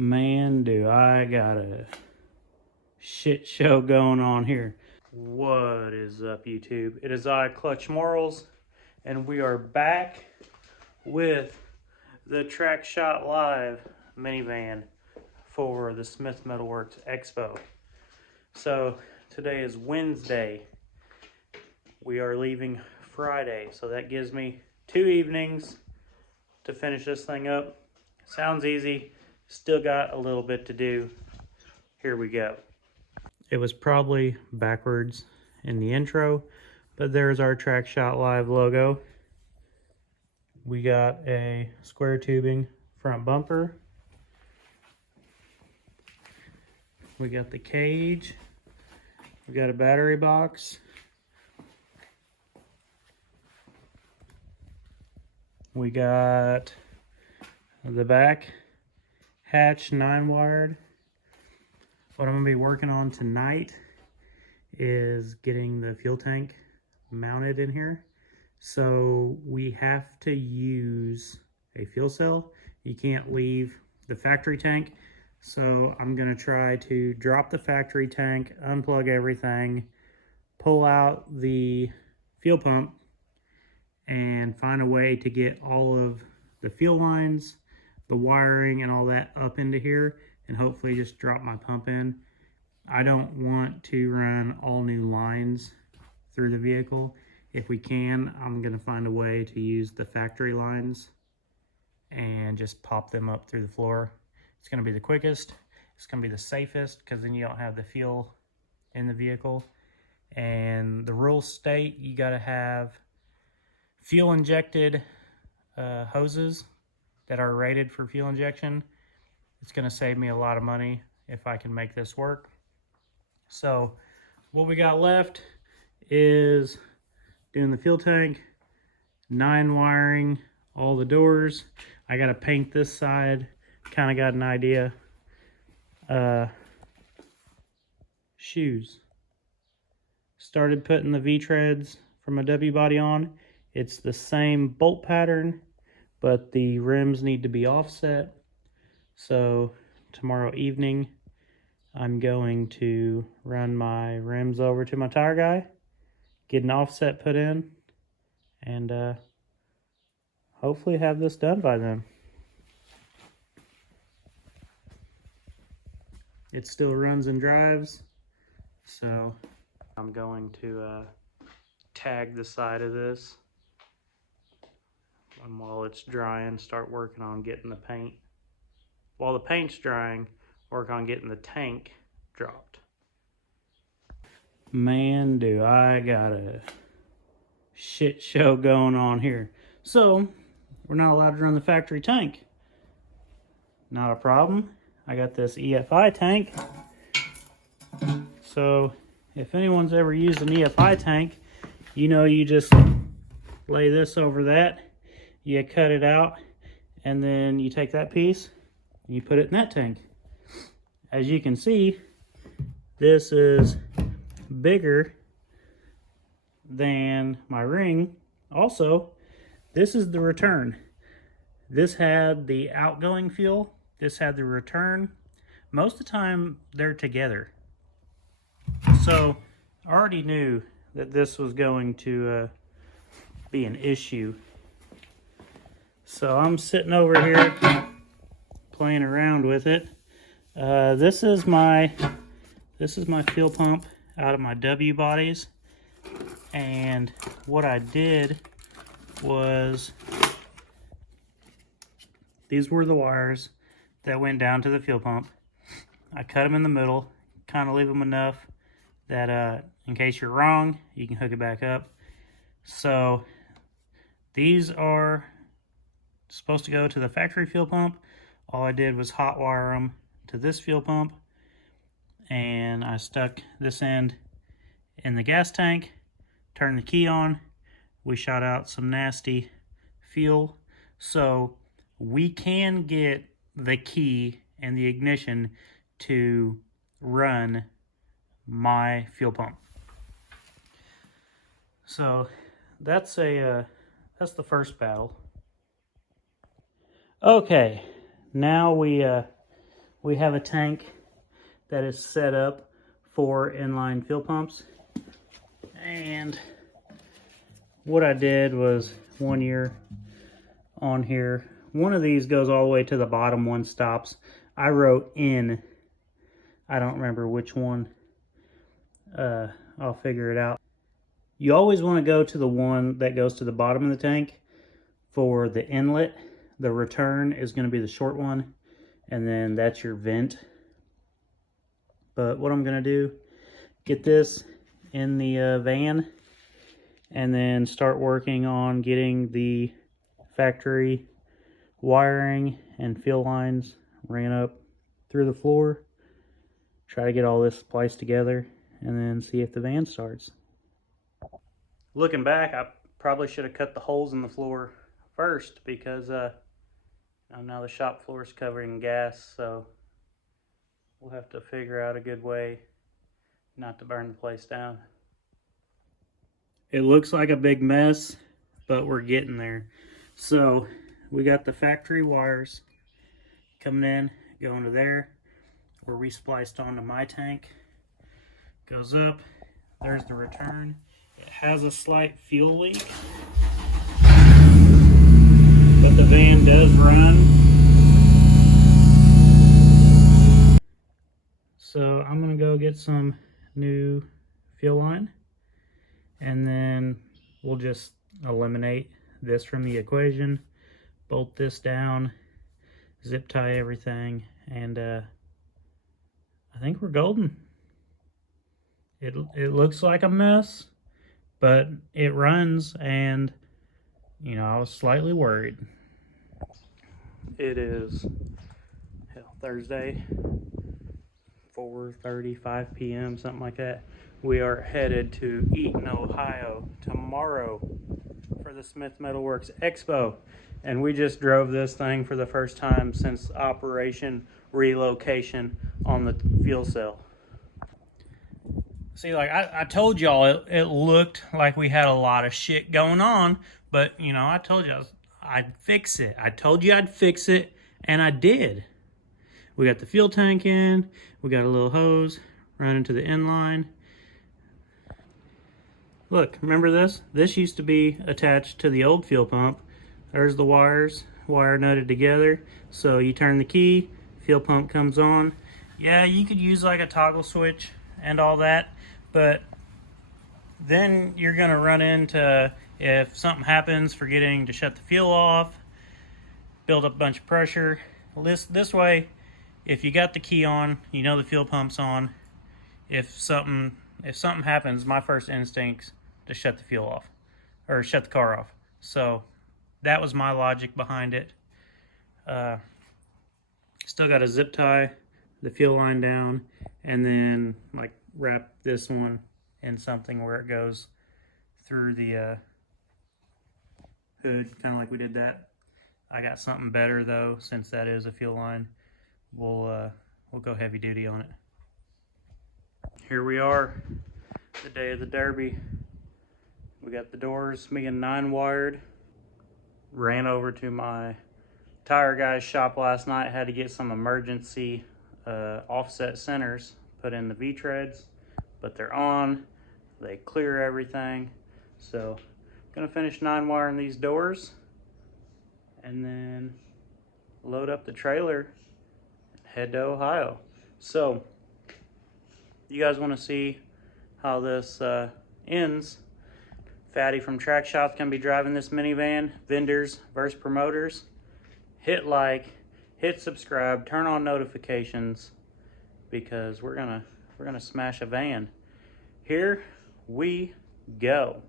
Man, do I got a shit show going on here. What is up, YouTube? It is I, ClutchMarles, and we are back with the Track Shot Live minivan for the Smith Metalworks Expo. So today is Wednesday. We are leaving Friday, so that gives me 2 evenings to finish this thing up. Sounds easy. Still got a little bit to do. Here we go. It was probably backwards in the intro, but there's our Track Shot Live logo. We got a square tubing front bumper. We got the cage. We got a battery box. We got the back hatch 9-wired. What I'm going to be working on tonight is getting the fuel tank mounted in here. So we have to use a fuel cell. You can't leave the factory tank. So I'm going to try to drop the factory tank, unplug everything, pull out the fuel pump, and find a way to get all of the fuel lines, the wiring, and all that up into here, and hopefully just drop my pump in. I don't want to run all new lines through the vehicle. If we can, I'm going to find a way to use the factory lines and just pop them up through the floor. It's going to be the quickest. It's going to be the safest, because then you don't have the fuel in the vehicle. And the rules state you got to have fuel injected hoses that are rated for fuel injection. It's going to save me a lot of money if I can make this work. So what we got left is doing the fuel tank, 9 wiring, all the doors. I got to paint this side. Kind of got an idea. Shoes. Started putting the V-treads from a W body on. It's the same bolt pattern, but the rims need to be offset. So tomorrow evening, I'm going to run my rims over to my tire guy, get an offset put in, and hopefully have this done by then. It still runs and drives, so I'm going to tag the side of this. And while it's drying, start working on getting the paint. While the paint's drying, work on getting the tank dropped. Man, do I got a shit show going on here. So, we're not allowed to run the factory tank. Not a problem. I got this EFI tank. So, if anyone's ever used an EFI tank, you know you just lay this over that. You cut it out, and then you take that piece and you put it in that tank. As you can see, this is bigger than my ring. Also, this is the return. This had the outgoing fuel. This had the return. Most of the time, they're together. So, I already knew that this was going to be an issue. So I'm sitting over here playing around with it. This is my fuel pump out of my W bodies, and what I did was, these were the wires that went down to the fuel pump. I cut them in the middle, kind of leave them enough that in case you're wrong, you can hook it back up. So these are supposed to go to the factory fuel pump. All I did was hot wire them to this fuel pump, and I stuck this end in the gas tank, turned the key on. We shot out some nasty fuel, so we can get the key and the ignition to run my fuel pump. So that's the first battle. Okay, now we we have a tank that is set up for inline fuel pumps. And what I did was, one year on here, one of these goes all the way to the bottom, one stops. I wrote in, I don't remember which one. I'll figure it out. You always want to go to the one that goes to the bottom of the tank for the inlet. The return is going to be the short one, and then that's your vent. But what I'm going to do, get this in the van, and then start working on getting the factory wiring and fuel lines ran up through the floor. Try to get all this spliced together, and then see if the van starts. Looking back, I probably should have cut the holes in the floor first, because now the shop floor is covered in gas, so we'll have to figure out a good way not to burn the place down. It looks like a big mess, but we're getting there. So we got the factory wires coming in, going to there. We're respliced onto my tank. Goes up. There's the return. It has a slight fuel leak, but the van does run. So I'm gonna go get some new fuel line, and then we'll just eliminate this from the equation, bolt this down, zip tie everything, and I think we're golden. It looks like a mess, but it runs, and you know, I was slightly worried. It is Thursday, 4:35 p.m., something like that. We are headed to Eaton, Ohio tomorrow for the Smith Metalworks Expo, and we just drove this thing for the first time since Operation Relocation on the fuel cell. See, like I told y'all, it looked like we had a lot of shit going on, but you know, I told you I'd fix it. I told you I'd fix it, and I did. We got the fuel tank in, we got a little hose running to the inline. Look, remember this? This used to be attached to the old fuel pump. There's the wires, wire nutted together. So you turn the key, fuel pump comes on. Yeah, you could use like a toggle switch and all that, but then you're gonna run into, if something happens, forgetting to shut the fuel off, build up a bunch of pressure. This way, if you got the key on, you know the fuel pump's on. If something happens, my first instinct's to shut the fuel off, or shut the car off. So that was my logic behind it. Still got to zip tie the fuel line down, and then like wrap this one in something where it goes through the hood, kind of like we did that. I got something better though, since that is a fuel line. We'll go heavy duty on it. Here we are, the day of the Derby. We got the doors being 9-wired. Ran over to my tire guy's shop last night. Had to get some emergency offset centers put in the V-treads, but they're on. They clear everything. So I'm gonna finish 9-wiring these doors, and then load up the trailer and head to Ohio. So you guys want to see how this ends? Fatty from Track Shop's gonna be driving this minivan. Vendors versus promoters. Hit like, hit subscribe, turn on notifications, because we're gonna smash a van. Here we go.